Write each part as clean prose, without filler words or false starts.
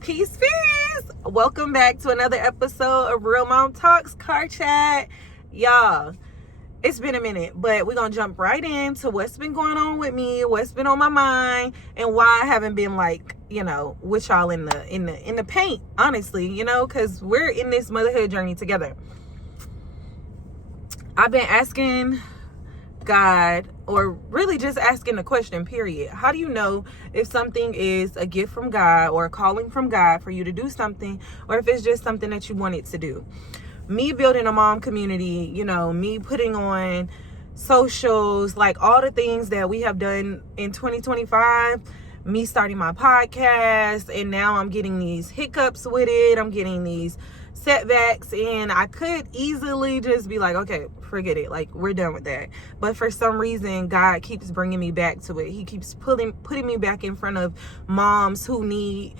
Peace. Welcome back to another episode of Real Mom Talks Car Chat. Y'all, it's been a minute, but we're going to jump right into what's been going on with me, what's been on my mind, and why I haven't been with y'all in the paint, honestly, because we're in this motherhood journey together. I've been asking God, or really just asking the question, period. How do you know if something is a gift from God or a calling from God for you to do something, or if it's just something that you wanted to do? Me building a mom community, me putting on socials, like all the things that we have done in 2025, me starting my podcast, and now I'm getting these hiccups with it. I'm getting these setbacks, and I could easily just be like, okay, forget it, like we're done with that. But for some reason, God keeps bringing me back to it. He keeps putting me back in front of moms who need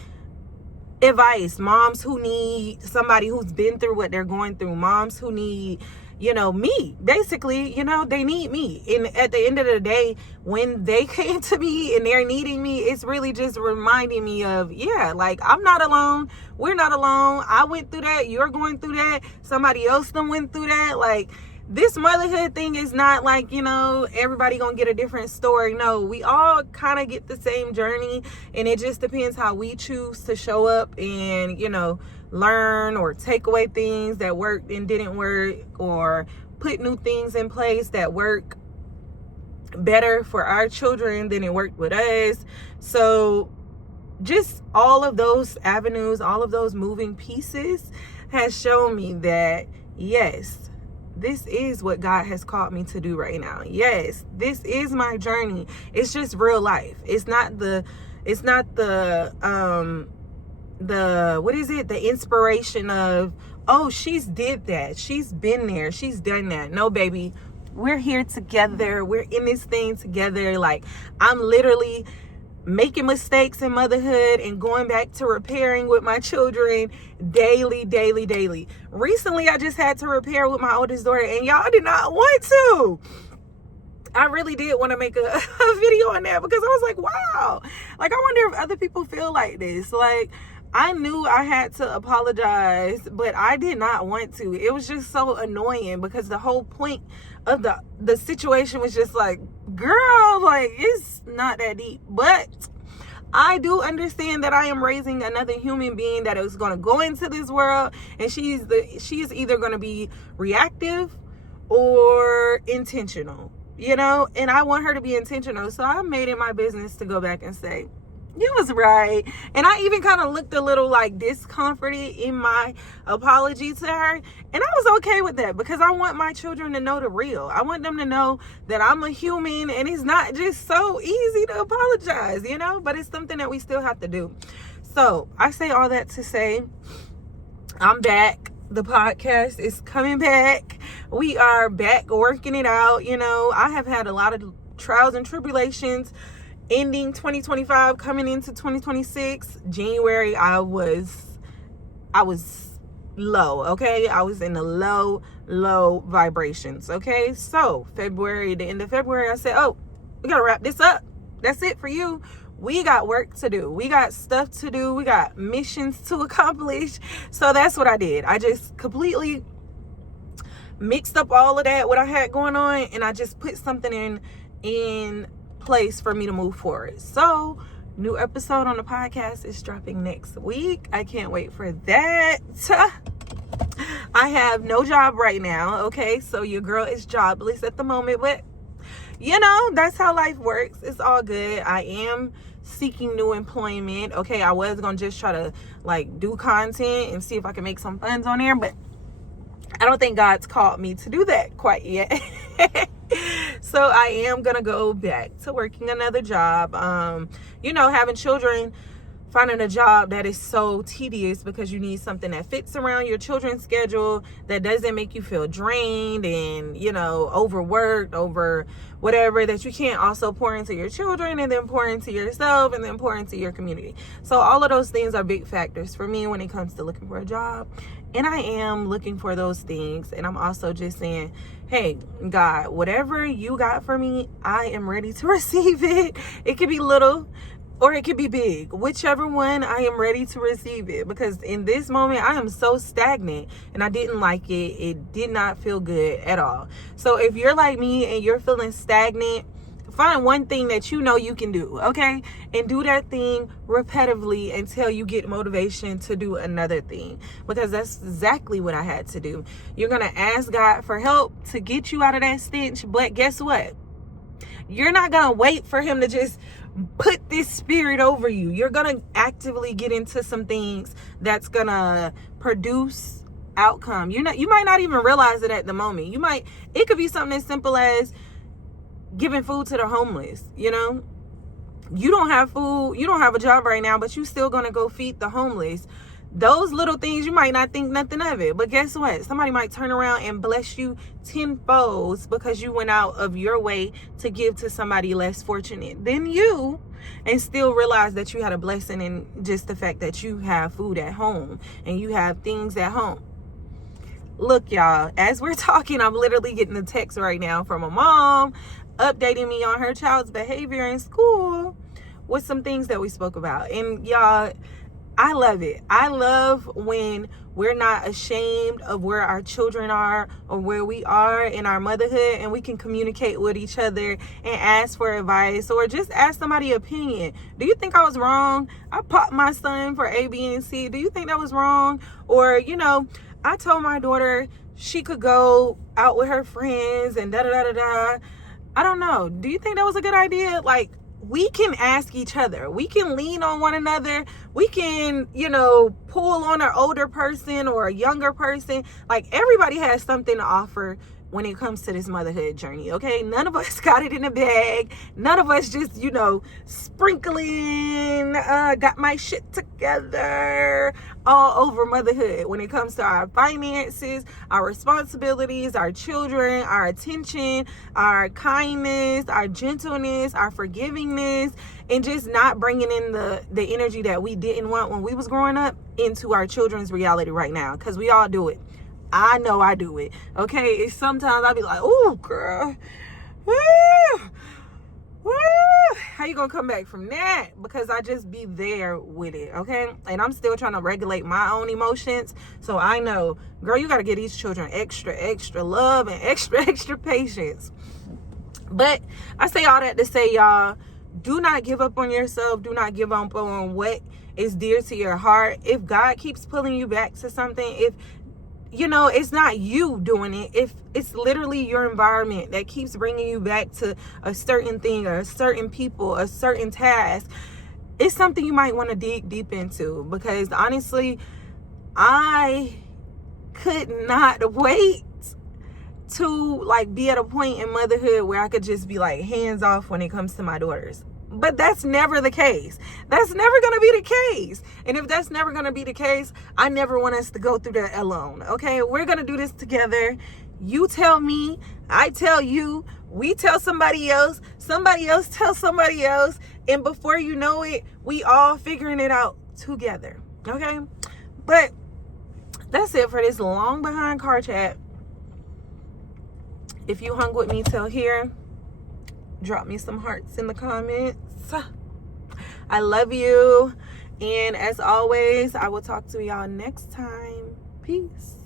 advice, moms who need somebody who's been through what they're going through, moms who need me, basically. They need me. And at the end of the day, when they came to me and they're needing me, it's really just reminding me of, I'm not alone. We're not alone. I went through that. You're going through that. Somebody else done went through that. Like, this motherhood thing is not like, everybody gonna get a different story. No, we all kind of get the same journey, and it just depends how we choose to show up and, learn or take away things that worked and didn't work, or put new things in place that work better for our children than it worked with us. So just all of those avenues, all of those moving pieces has shown me that, yes, this is what God has called me to do right now. Yes, this is my journey. It's just real life. It's not the inspiration of, oh, she's did that, she's been there, she's done that. No, baby, we're here together. We're in this thing together. Like, I'm literally making mistakes in motherhood and going back to repairing with my children daily. Recently, I just had to repair with my oldest daughter, and y'all did not want to. I really did want to make a video on that, because I was like, wow, like, I wonder if other people feel like this. Like, I knew I had to apologize, but I did not want to. It was just so annoying, because the whole point of the situation was just like, girl, like, it's not that deep. But I do understand that I am raising another human being that is going to go into this world, and she is either going to be reactive or intentional, and I want her to be intentional. So I made it my business to go back and say, you was right. And I even kind of looked a little like discomforted in my apology to her. And I was okay with that, because I want my children to know the real. I want them to know that I'm a human, and it's not just so easy to apologize, but it's something that we still have to do. So I say all that to say, I'm back. The podcast is coming back. We are back working it out. I have had a lot of trials and tribulations ending 2025, coming into 2026. January, I was low, okay? I was in the low vibrations, okay? So February, the end of February, I said, oh, we gotta wrap this up. That's it for you. We got work to do. We got stuff to do. We got missions to accomplish. So that's what I did. I just completely mixed up all of that, what I had going on, and I just put something in place for me to move forward. So, new episode on the podcast is dropping next week. I can't wait for that. I have no job right now, okay? So your girl is jobless at the moment, but that's how life works. It's all good. I am seeking new employment. Okay, I was gonna just try to do content and see if I can make some funds on there, but I don't think God's called me to do that quite yet. So I am gonna go back to working another job. Having children, finding a job that is so tedious, because you need something that fits around your children's schedule, that doesn't make you feel drained and overworked, over whatever, that you can't also pour into your children and then pour into yourself and then pour into your community. So all of those things are big factors for me when it comes to looking for a job. And I am looking for those things. And I'm also just saying, hey, God, whatever you got for me, I am ready to receive it. It could be little. or it could be big. Whichever one, I am ready to receive it, because in this moment I am so stagnant and I didn't like it. It did not feel good at all. So if you're like me and you're feeling stagnant, find one thing that you know you can do, okay? And do that thing repetitively until you get motivation to do another thing, because that's exactly what I had to do. You're gonna ask God for help to get you out of that stench, but guess what? You're not gonna wait for him to just put this spirit over you. You're gonna actively get into some things that's gonna produce outcome. You might not even realize it at the moment. It could be something as simple as giving food to the homeless. You don't have food, you don't have a job right now, but you still gonna go feed the homeless. Those little things, you might not think nothing of it, but guess what? Somebody might turn around and bless you tenfold because you went out of your way to give to somebody less fortunate than you, and still realize that you had a blessing in just the fact that you have food at home and you have things at home. Look, y'all, as we're talking, I'm literally getting a text right now from a mom updating me on her child's behavior in school with some things that we spoke about. And y'all, I love it. I love when we're not ashamed of where our children are or where we are in our motherhood, and we can communicate with each other and ask for advice or just ask somebody opinion. Do you think I was wrong? I popped my son for A, B, and C. Do you think that was wrong? Or, I told my daughter she could go out with her friends and da-da-da-da-da. I don't know. Do you think that was a good idea? Like, we can ask each other. We can lean on one another. We can, pull on an older person or a younger person. Like, everybody has something to offer when it comes to this motherhood journey, okay? None of us got it in a bag. None of us just, sprinkling, got my shit together all over motherhood. When it comes to our finances, our responsibilities, our children, our attention, our kindness, our gentleness, our forgivingness, and just not bringing in the energy that we didn't want when we was growing up into our children's reality right now, because we all do it. I know I do it, okay? It's sometimes I'll be like, oh, girl, woo, woo. How you gonna come back from that? Because I just be there with it, okay? And I'm still trying to regulate my own emotions. So I know, girl, you gotta give these children extra love and extra patience. But I say all that to say, y'all, do not give up on yourself. Do not give up on what is dear to your heart. If God keeps pulling you back to something, if it's not you doing it, if it's literally your environment that keeps bringing you back to a certain thing or a certain people, a certain task, it's something you might want to dig deep into. Because honestly, I could not wait to be at a point in motherhood where I could just be hands off when it comes to my daughters. But that's never the case. That's never going to be the case. And if that's never going to be the case, I never want us to go through that alone. Okay? We're going to do this together. You tell me, I tell you, we tell somebody else tells somebody else. And before you know it, we all figuring it out together. Okay? But that's it for this long behind car chat. If you hung with me till here, drop me some hearts in the comments. I love you. And as always, I will talk to y'all next time. Peace.